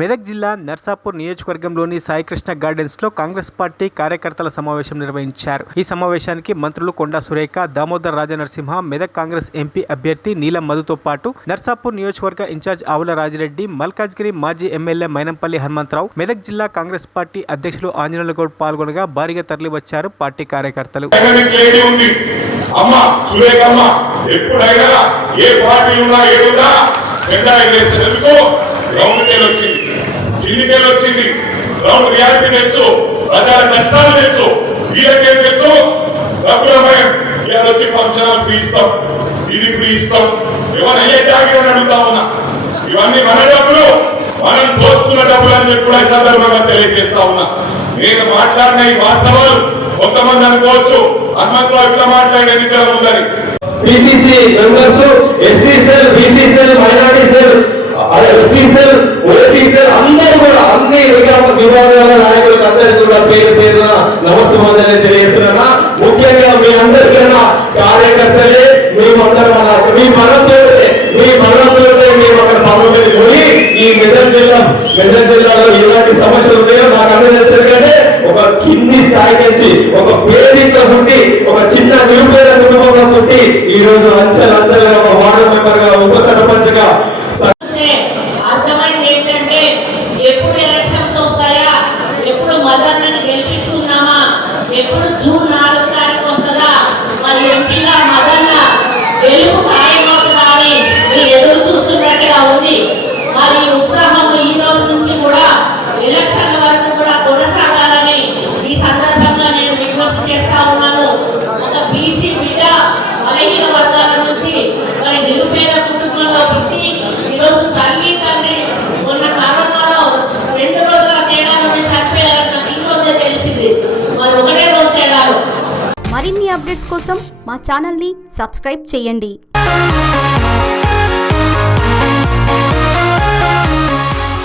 మెదక్ జిల్లా నర్సాపూర్ నియోజకవర్గంలోని సాయికృష్ణ గార్డెన్స్ లో కాంగ్రెస్ పార్టీ కార్యకర్తల సమావేశం నిర్వహించారు. ఈ సమావేశానికి మంత్రులు కొండా సురేఖ, దామోదర్ రాజనరసింహ, మెదక్ కాంగ్రెస్ ఎంపీ అభ్యర్థి నీలం మధుతో పాటు నర్సాపూర్ నియోజకవర్గ ఇన్ఛార్జ్ ఆవుల రాజిరెడ్డి, మల్కాజ్గిరి మాజీ ఎమ్మెల్యే మైనంపల్లి హనుమంతరావు, మెదక్ జిల్లా కాంగ్రెస్ పార్టీ అధ్యక్షులు ఆంజనేయులు గౌడ్ పాల్గొనగా భారీగా తరలివచ్చారు పార్టీ కార్యకర్తలు. రౌండ్ రియాలిటీ తెలుసు, ప్రజల కష్టాలు తెలుసు, వీళ్ళకేం తెలుసు, డబ్బులమయం ఇవాళ వచ్చి ఫంక్షన్ హాల్ ఫ్రీ ఇస్తాం, ఇది ఫ్రీ ఇస్తాం, ఎవరయ్యే జాగిరని అడుగుతా ఉన్నా. ఇవన్నీ మన డబ్బులు, మనం దోచుకున్న డబ్బులు అని చెప్పి కూడా ఈ సందర్భంగా తెలియజేస్తా ఉన్నా. నేను మాట్లాడిన ఈ వాస్తవాలు కొంతమంది అనుకోవచ్చు హనుమంతరావు ఇట్లా మాట్లాడే ఎన్నికల ముందని. PCC members, SC cell, BC cell, minority cell, ST cell, OC cell అందరూ కూడా అన్ని విభాగాల నాయకులకు అందరికీ కూడా పేరు పేరున నమస్కారం తెలియజేస్తున్నా. ముఖ్యంగా మీ అందరికన్నా కార్యకర్తలే మేమందరం మీ మనంతో మేము అక్కడ పాల్గొని పోయి ఈ మెదక్ జిల్లాలో ఎలాంటి సమస్యలు ఉన్నాయో నాకు అందరూ తెలుసు. ఎందుకంటే ఒక కింది స్థాయి నుంచి ఒక పేదింట్లో పుట్టి ఒక చిన్న నిరుపేద కుటుంబంలో పుట్టి ఈ రోజు అంచెలుగా ఒక వార్డు మెంబర్ గా, ఉప సర్పంచ్ గా అర్థమైంది ఏంటంటే ఎప్పుడు ఎలక్షన్స్ వస్తాయా, ఎప్పుడు మదర్ని గెలిపించుకున్నామా, ఎప్పుడు జూన్ 4 తారీఖు వస్తుందా, మరి ఎంపీగా మదన్న గెలుపు ఖాయమవుతుందా అని ఎదురు చూస్తున్నట్టుగా ఉంది. మరి ఉత్సాహం ఈ రోజు నుంచి కూడా ఎలక్షన్ల వరకు కూడా కొనసాగాలని ఈ సందర్భంగా నేను విజ్ఞప్తి చేస్తా ఉన్నాను. ఒక బీసీ బిడ్డ బలహీన వర్గాల నుంచి మరి నిరుపేద కుటుంబంలో పుట్టి ఈరోజు తల్లి తండ్రి మొన్న కరోనాలో 2 రోజుల తేడాలో చనిపోయారని నాకు ఈ రోజే తెలిసింది. మరి ఒకటే రోజు తేడాలో. మరిన్ని అప్డేట్స్ కోసం మా ఛానల్ని సబ్స్క్రైబ్ చేయండి.